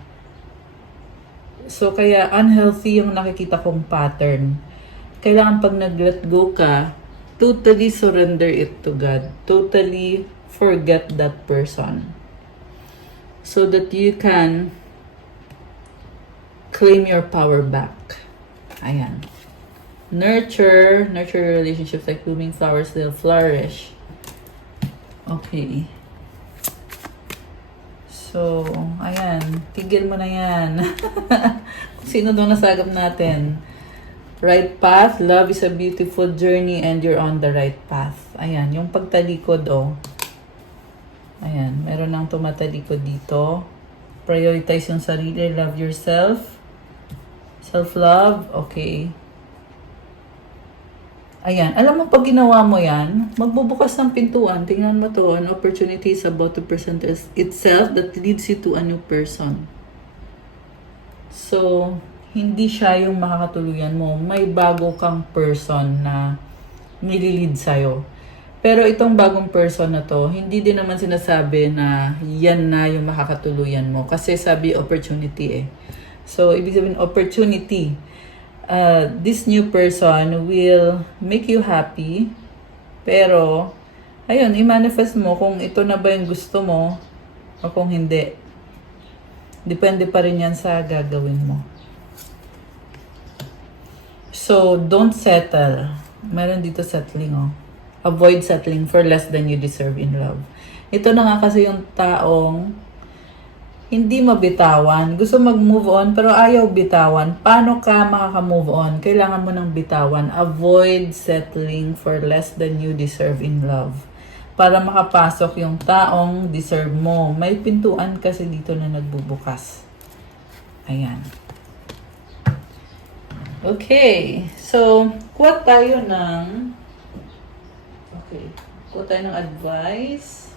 So, kaya unhealthy yung nakikita kong pattern. Kailangan pag nag-let go ka, totally surrender it to God. Totally forget that person. So that you can claim your power back. Ayan. Nurture your relationships like blooming flowers, they'll flourish. Okay. So, ayan. Tigil mo na yan. Sino doon nasagap natin? Right path. Love is a beautiful journey and you're on the right path. Ayan. Yung pagtalikod, oh. Ayan. Meron nang tumatalikod dito. Prioritize yung sarili. Love yourself. Self-love. Okay. Ayan. Alam mo, pag ginawa mo yan, magbubukas ng pintuan. Tingnan mo to. An opportunity is about to present itself that leads you to a new person. So, hindi siya yung makakatuluyan mo. May bago kang person na nililid sa'yo. Pero itong bagong person na to, hindi din naman sinasabi na yan na yung makakatuluyan mo. Kasi sabi opportunity eh. So, ibig sabihin opportunity. This new person will make you happy. Pero, ayun, i-manifest mo kung ito na ba yung gusto mo o kung hindi. Depende pa rin yan sa gagawin mo. So, don't settle. Meron dito settling, oh. Avoid settling for less than you deserve in love. Ito na nga kasi yung taong hindi mabitawan. Gusto mag-move on pero ayaw bitawan. Paano ka makaka-move on? Kailangan mo ng bitawan. Avoid settling for less than you deserve in love. Para makapasok yung taong deserve mo. May pintuan kasi dito na nagbubukas. Ayan. Okay. So, quote tayo ng advice.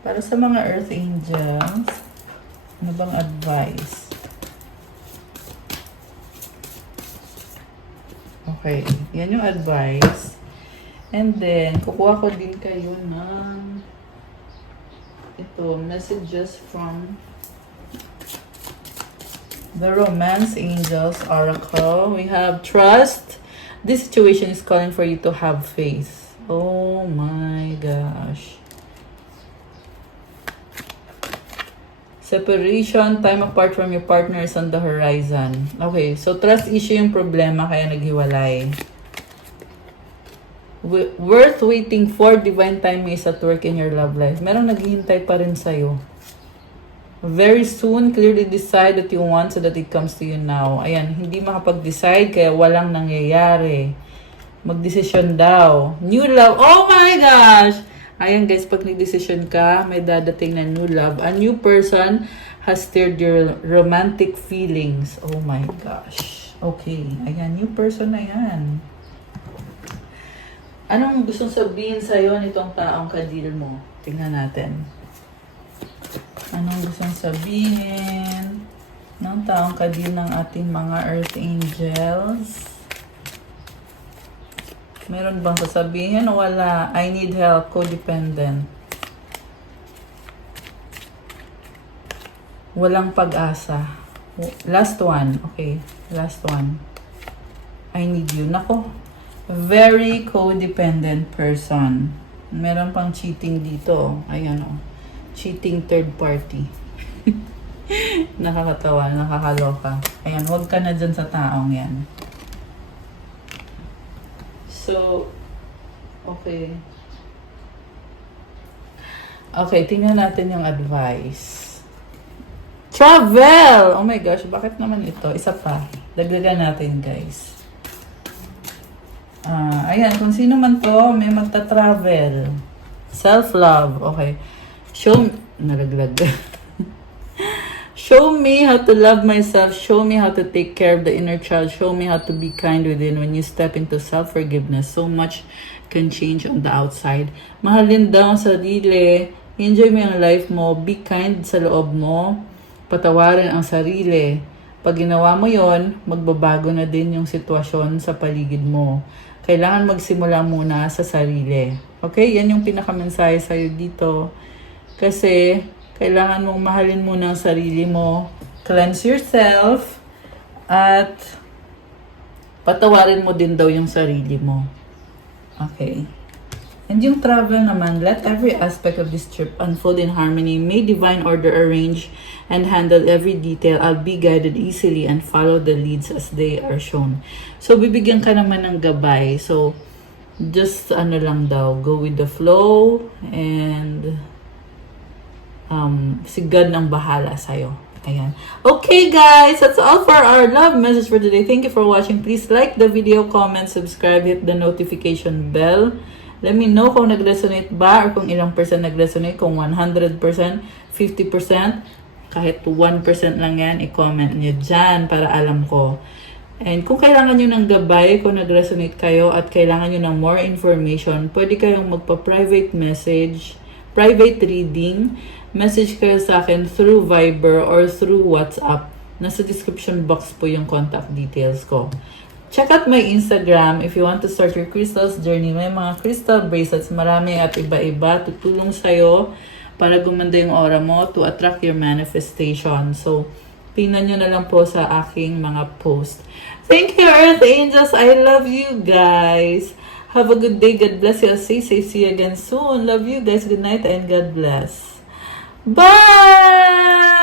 Para sa mga Earth Angels, ano bang advice? Okay, yan yung advice. And then, kukuha ko din kayo ng messages from the Romance Angels Oracle. We have trust. This situation is calling for you to have faith. Oh my gosh. Separation, time apart from your partner is on the horizon. Okay, so trust issue yung problema kaya naghiwalay. Worth waiting for, divine timing is at work in your love life. Merong naghihintay pa rin sa'yo. Very soon, clearly decide that you want so that it comes to you now. Ayan, hindi makapag-decide kaya walang nangyayari. Magdesisyon daw. New love. Oh my gosh! Ayan guys, pag nag-decision ka, may dadating na new love. A new person has stirred your romantic feelings. Oh my gosh. Okay, ayan, new person na yan. Anong gustong sabihin sa'yo nitong taong kadil mo? Tingnan natin. Anong gustong sabihin ng taong kadil ng ating mga Earth Angels? Meron bang sasabihin o wala? I need help, codependent. Walang pag-asa. Last one. Okay, last one. I need you. Nako, very codependent person. Meron pang cheating dito. Ayan o. Cheating third party. Nakakatawa, nakakaloka. Ayan, huwag ka na dyan sa taong yan. So, okay. Okay, tingnan natin yung advice. Travel! Oh my gosh, bakit naman ito? Isa pa. Dagdagan natin, guys. Ayan, kung sino man to, may magta-travel. Self-love. Okay. Nalaglag. Show me how to love myself. Show me how to take care of the inner child. Show me how to be kind within. When you step into self-forgiveness, so much can change on the outside. Mahalin daw ang sarili. Enjoy mo yung life mo. Be kind sa loob mo. Patawarin ang sarili. Pag ginawa mo yon, magbabago na din yung sitwasyon sa paligid mo. Kailangan magsimula muna sa sarili. Okay? Yan yung pinakamensahe sa'yo dito. Kasi, kailangan mong mahalin muna ang sarili mo. Cleanse yourself. At, patawarin mo din daw yung sarili mo. Okay? And yung travel naman, let every aspect of this trip unfold in harmony. May divine order arrange and handle every detail. I'll be guided easily and follow the leads as they are shown. So, bibigyan ka naman ng gabay. So, just lang daw, go with the flow and si God nang bahala sa'yo. Ayan. Okay, guys, that's all for our love message for today. Thank you for watching. Please like the video, comment, subscribe, hit the notification bell. Let me know kung nag-resonate ba or kung ilang percent nag-resonate, kung 100%, 50%, kahit 1% lang yan, i-comment nyo dyan para alam ko. And kung kailangan nyo ng gabay, kung nag-resonate kayo at kailangan nyo ng more information, pwede kayong magpa-private message, private reading, message kayo sa akin through Viber or through WhatsApp. Nasa description box po yung contact details ko. Check out my Instagram if you want to start your crystals journey. May mga crystal bracelets, marami at iba-iba. Tutulong sa'yo para gumanda yung aura mo to attract your manifestation. So, tingnan nyo na lang po sa aking mga post. Thank you, Earth Angels. I love you guys. Have a good day. God bless you. I'll stay safe. See you again soon. Love you guys. Good night and God bless. Bye!